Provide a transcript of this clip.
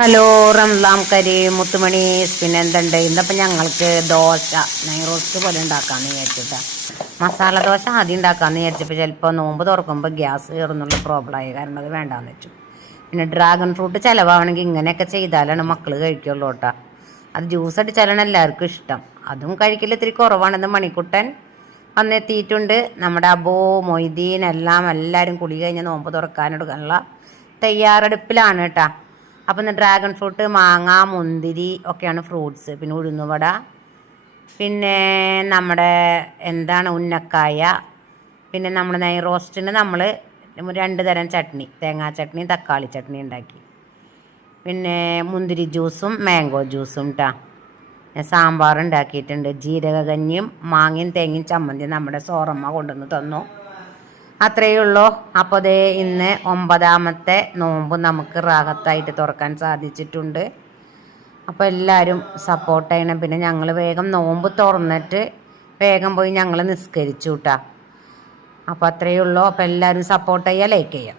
Hello റംലാം Kareem മുത്തുമണി. പിന്നെ എന്തുണ്ട്? ഇന്നിപ്പോൾ ഞങ്ങൾക്ക് ദോശ നെയ് റോസ്റ്റ് പോലെ ഉണ്ടാക്കാമെന്ന് വിചാരിച്ചിട്ടാണ്. മസാല ദോശ ആദ്യം ഉണ്ടാക്കാമെന്ന് വിചാരിച്ചപ്പോൾ ചിലപ്പോൾ നോമ്പ് തുറക്കുമ്പോൾ ഗ്യാസ് കയറുന്നുള്ള പ്രോബ്ലമായി, കാരണം അത് വേണ്ടാന്ന് വെച്ചു. പിന്നെ ഡ്രാഗൺ ഫ്രൂട്ട് ചിലവാണെങ്കിൽ ഇങ്ങനെയൊക്കെ ചെയ്താലാണ് മക്കൾ കഴിക്കുള്ളൂ കേട്ടോ. അത് ജ്യൂസ് അടിച്ചാലാണ് എല്ലാവർക്കും ഇഷ്ടം. അതും കഴിക്കൽ ഇത്തിരി കുറവാണെന്ന് മണിക്കുട്ടൻ വന്നെത്തിയിട്ടുണ്ട്. നമ്മുടെ അബോ മൊയ്തീൻ എല്ലാവരും കുളി കഴിഞ്ഞ് നോമ്പ് തുറക്കാനെടുക്കാനുള്ള തയ്യാറെടുപ്പിലാണ് കേട്ടോ. അപ്പം ഇന്ന് ഡ്രാഗൺ ഫ്രൂട്ട്, മാങ്ങ, മുന്തിരി ഒക്കെയാണ് ഫ്രൂട്ട്സ്. പിന്നെ ഉഴുന്നുവട, പിന്നെ നമ്മുടെ ഉന്നക്കായ, പിന്നെ നമ്മുടെ നെയ് റോസ്റ്റിന് നമ്മൾ 2 തരം ചട്നി, തേങ്ങാ ചട്നി, തക്കാളി ചട്നി ഉണ്ടാക്കി. പിന്നെ മുന്തിരി ജ്യൂസും മാംഗോ ജ്യൂസും കേട്ടോ. സാമ്പാർ ഉണ്ടാക്കിയിട്ടുണ്ട്. ജീരകകഞ്ഞിയും മാങ്ങയും തേങ്ങയും ചമ്മന്തിയും നമ്മുടെ സോറമ്മ കൊണ്ടുവന്ന് തന്നു. അത്രയേ ഉള്ളൂ. അപ്പോൾ ദേ ഇന്ന് 9ാമത്തെ നോമ്പ് നമുക്ക് റാഹത്തായിട്ട് തുറക്കാൻ സാധിച്ചിട്ടുണ്ട്. അപ്പോൾ എല്ലാവരും സപ്പോർട്ട് ചെയ്യണം. പിന്നെ ഞങ്ങൾ വേഗം നോമ്പ് തുറന്നിട്ട് വേഗം പോയി ഞങ്ങൾ നിസ്കരിച്ചു കേട്ടോ. അപ്പോൾ അത്രയേ ഉള്ളൂ. അപ്പോൾ എല്ലാവരും സപ്പോർട്ട് ചെയ്യുക, ലൈക്ക് ചെയ്യുക.